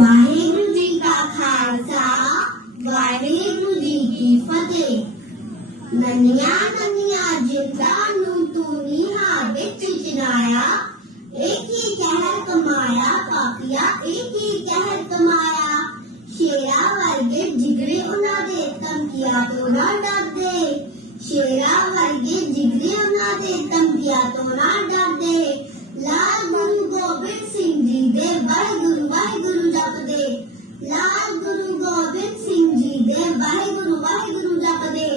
ਵਾਹਿਗੁਰੂ ਜੀ ਕਾ ਖਾਲਸਾ ਵਾਹਿਗੁਰੂ ਜੀ ਕੀ ਫਤਿਹ। ਨੰਨੀਆਂ ਨੰਨੀਆਂ ਜਿੰਦਾਂ ਨੂੰ ਤੂੰ ਨੀਹਾਂ ਵਿੱਚ ਚਿਣਾਇਆ, ਇਹ ਕੀ ਕਹਿਰ ਕਮਾਇਆ ਪਾਪੀਆ, ਇਹ ਕੀ ਕਹਿਰ ਕਮਾਇਆ। ਸ਼ੇਰਾਂ ਵਰਗੇ ਜਿਗਰੇ ਉਹਨਾਂ ਦੇ ਧਮਕੀਆਂ ਤੋਂ ਨਾ ਡਰਦੇ, ਸ਼ੇਰਾਂ ਵਰਗੇ ਜਿਗਰੇ ਉਹਨਾਂ ਦੇ ਧਮਕੀਆਂ ਤੋਂ ਨਾ ਡਰਦੇ। ਲਾਲ ਗੁਰੂ ਗੋਬਿੰਦ ਸਿੰਘ ਜੀ ਦੇ ਵਾਹਿਗੁਰੂ ਵਾਹਿਗੁਰੂ ਜਪਦੇ, ਲਾਲ ਗੁਰੂ ਗੋਬਿੰਦ ਸਿੰਘ ਜੀ ਦੇ ਵਾਹਿਗੁਰੂ ਵਾਹਿਗੁਰੂ ਜਪਦੇ।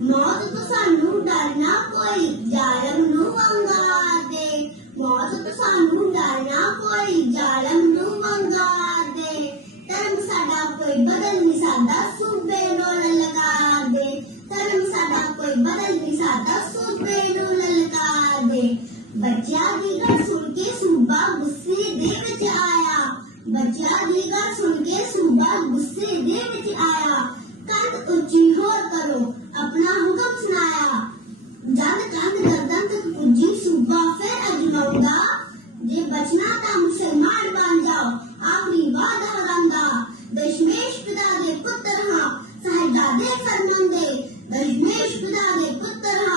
ਮੌਤ ਤੋਂ ਸਾਨੂੰ ਡਰਨਾ ਕੋਈ ਜ਼ਾਲਮ ਨੂੰ ਵੰਗਾਰ ਦੇ, ਮੌਤ ਤੋਂ ਸਾਨੂੰ ਡਰਨਾ ਕੋਈ ਜ਼ਾਲਮ ਨੂੰ ਵੰਗਾਰ ਦੇ। ਧਰਮ ਸਾਡਾ ਕੋਈ ਬਦਲ ਨਹੀਂ ਸਕਦਾ, ਸੂਬੇ ਨੂੰ ਲਲਕਾਰ ਦੇ, ਧਰਮ ਸਾਡਾ ਕੋਈ ਬਦਲ ਨਹੀਂ ਸਕਦਾ, ਸੂਬੇ ਨੂੰ ਲਲਕਾਰ ਦੇ। ਬੱਚਿਆਂ ਦੀ ਗੱਲ ਸੁਣ ਕੇ ਸੂਬਾ ਗੁੱਸੇ ਦੇ ਵਿੱਚ ਆਇਆ, ਬੱਚਿਆਂ ਦੀ ਗੱਲ ਸੁਣ ਕੇ ਸੂਬਾ ਗੁੱਸੇ ਦੇ ਵਿੱਚ ਆਇਆ। ਕੰਧ ਉੱਚੀ ਹੋਰ ਕਰੋ ਆਪਣਾ ਹੁਕਮ ਸੁਣਾਇਆ, ਜਦ ਕੰਧ ਗਰਦਨ ਤੱਕ ਪੁੱਜੀ ਸੂਬਾ ਫਿਰ ਅਜਮਾਉਂਦਾ। ਜੇ ਬਚਨਾ ਤਾਂ ਮੁਸਲਮਾਨ ਬਣ ਜਾਓ, ਆਖਰੀ ਵਾਅਦਾ ਹਰਾਂਦਾ। ਦਸ਼ਮੇਸ਼ ਪਿਤਾ ਦੇ ਪੁੱਤਰ ਹਾਂ ਸਾਹਿਬਜ਼ਾਦੇ ਫਰਮਾਉਂਦੇ, ਦਸ਼ਮੇਸ਼ ਪਿਤਾ ਦੇ ਪੁੱਤਰ